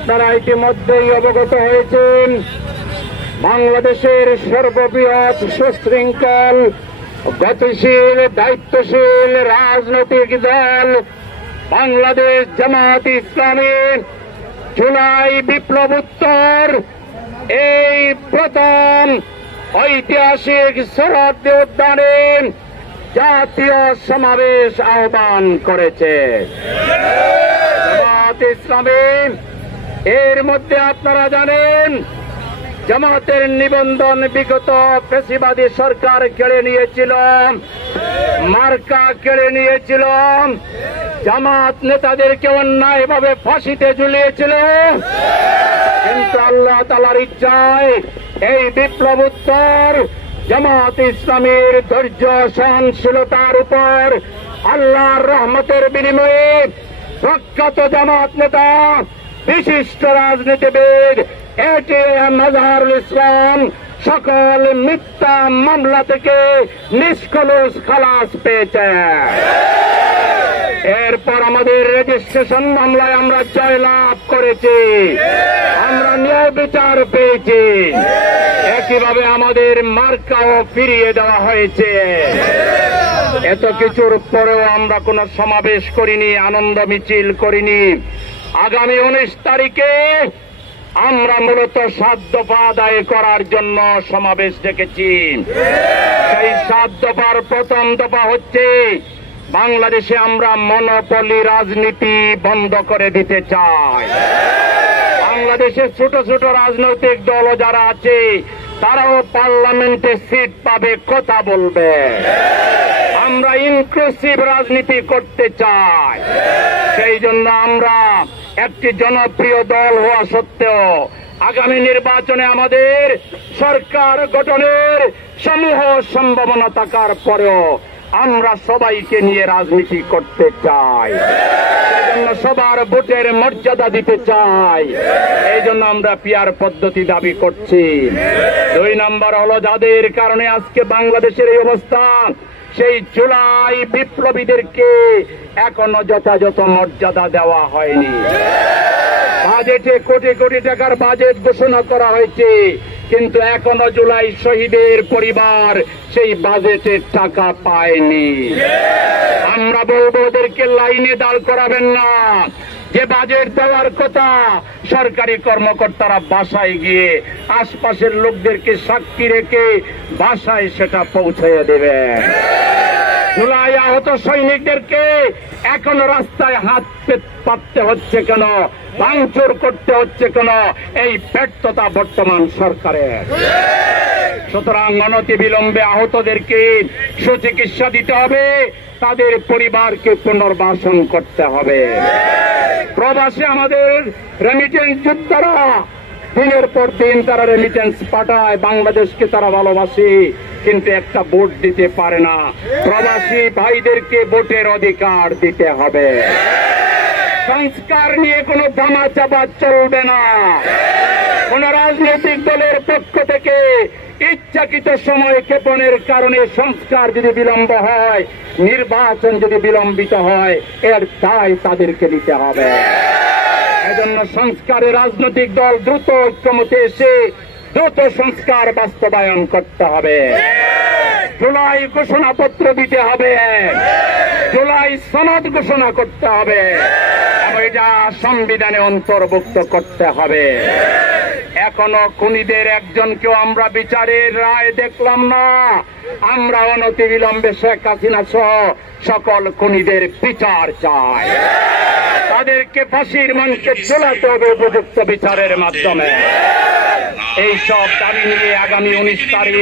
আপনারা ইতিমধ্যেই অবগত হয়েছেন বাংলাদেশের সর্ববৃহৎ সুশৃঙ্খল গতিশীল দায়িত্বশীল রাজনৈতিক দল বাংলাদেশ জামাত ইসলামী জুলাই বিপ্লবোত্তর এই প্রথম ঐতিহাসিক শরৎ উদ্যানে জাতীয় সমাবেশ আহ্বান করেছে। জামাত ইসলামী এর মধ্যে আপনারা জানেন জামাতের নিবন্ধন বিগত ফ্যাসিবাদী সরকার কেড়ে নিয়েছিল, মার্কা কেড়ে নিয়েছিল, জামাত নেতাদেরকে অন্যায়ভাবে ফাঁসিতে ঝুলিয়েছিল। কিন্তু আল্লাহ তাআলার ইচ্ছায় এই বিপ্লবোত্তর জামাত ইসলামীর ধৈর্য সহনশীলতার উপর আল্লাহর রহমতের বিনিময়ে প্রখ্যাত জামাত নেতা বিশিষ্ট রাজনীতিবিদ এটিএম আজহারুল ইসলাম সকল মিথ্যা মামলা থেকে নিষ্কলুষ খালাস পেয়েছে। এরপর আমাদের রেজিস্ট্রেশন মামলায় আমরা জয়লাভ করেছি, আমরা ন্যায় বিচার পেয়েছি। একইভাবে আমাদের মার্কাও ফিরিয়ে দেওয়া হয়েছে। এত কিছুর পরেও আমরা কোনো সমাবেশ করিনি, আনন্দ মিছিল করিনি। আগামী 19 তারিখে আমরা মূলত 7 দফা আদায় করার জন্য সমাবেশ ডেকেছি। সেই 7 দফার প্রথম দফা হচ্ছে বাংলাদেশে আমরা মনোপলি রাজনীতি বন্ধ করে দিতে চাই। বাংলাদেশের ছোট ছোট রাজনৈতিক দল যারা আছে তারাও পার্লামেন্টে সিট পাবে, কথা বলবে। আমরা ইনক্লুসিভ রাজনীতি করতে চাই। সেই জন্য আমরা একটি জনপ্রিয় দল হওয়া সত্ত্বেও আগামী নির্বাচনে আমাদের সরকার গঠনের সমূহ সম্ভাবনা থাকার পরেও আমরা সবাইকে নিয়ে রাজনীতি করতে চাই। সেই জন্য সবার ভোটের মর্যাদা দিতে চাই। এই জন্য আমরা পিয়ার পদ্ধতি দাবি করছি। 2 নম্বর হলো যাদের কারণে আজকে বাংলাদেশের এই অবস্থা, সেই জুলাই বিপ্লবীদেরকে এখনো যথাযথ মর্যাদা দেওয়া হয়নি। বাজেটে কোটি কোটি টাকার বাজেট ঘোষণা করা হয়েছে, কিন্তু এখনো জুলাই শহীদের পরিবার সেই বাজেটের টাকা পায়নি। আমরা বলবো ওদেরকে লাইনে দাঁড় করাবেন না। যে বাজেট দেওয়ার কথা সরকারি কর্মকর্তারা বাসায় গিয়ে আশপাশের লোকদেরকে সাক্ষী রেখে বাসায় সেটা পৌঁছে দেবে। জুলাই আহত সৈনিকদেরকে এখনো রাস্তায় হাত পাততে হচ্ছে কেন, ভাঙচুর করতে হচ্ছে কেন? এই ব্যর্থতা বর্তমান সরকারের। সুতরাং অনতিবিলম্বে আহতদেরকে সুচিকিৎসা দিতে হবে, তাদের পরিবারকে পুনর্বাসন করতে হবে। প্রবাসে আমাদের রেমিটেন্স যোদ্ধারা দিনের পর দিন তারা রেমিটেন্স পাঠায়, বাংলাদেশকে তারা ভালোবাসে, কিন্তু একটা ভোট দিতে পারে না। প্রবাসী ভাইদেরকে ভোটের অধিকার দিতে হবে। সংস্কার নিয়ে কোনো ধামাচাপা চলবে না। কোন রাজনৈতিক দলের পক্ষ থেকে ইচ্ছাকৃত সময় ক্ষেপণের কারণে সংস্কার যদি বিলম্ব হয়, নির্বাচন যদি বিলম্বিত হয়, এর দায় তাদেরকে নিতে হবে। এজন্য সংস্কারে রাজনৈতিক দল দ্রুত ঐক্যমতে এসে দ্রুত সংস্কার বাস্তবায়ন করতে হবে। জুলাই ঘোষণাপত্র দিতে হবে, জুলাই সনদ ঘোষণা করতে হবে, এটা সংবিধানে অন্তর্ভুক্ত করতে হবে। এখনো খুনিদের একজনকেও আমরা বিচারের রায় দেখলাম না। আমরা অনতিবিলম্বে শেখ হাসিনা সহ সকল খুনিদের বিচার চাই। তাদেরকে ফাঁসির মঞ্চে ঝোলাতে হবে উপযুক্ত বিচারের মাধ্যমে। এই সব দাবি নিয়ে আগামী 19 তারিখ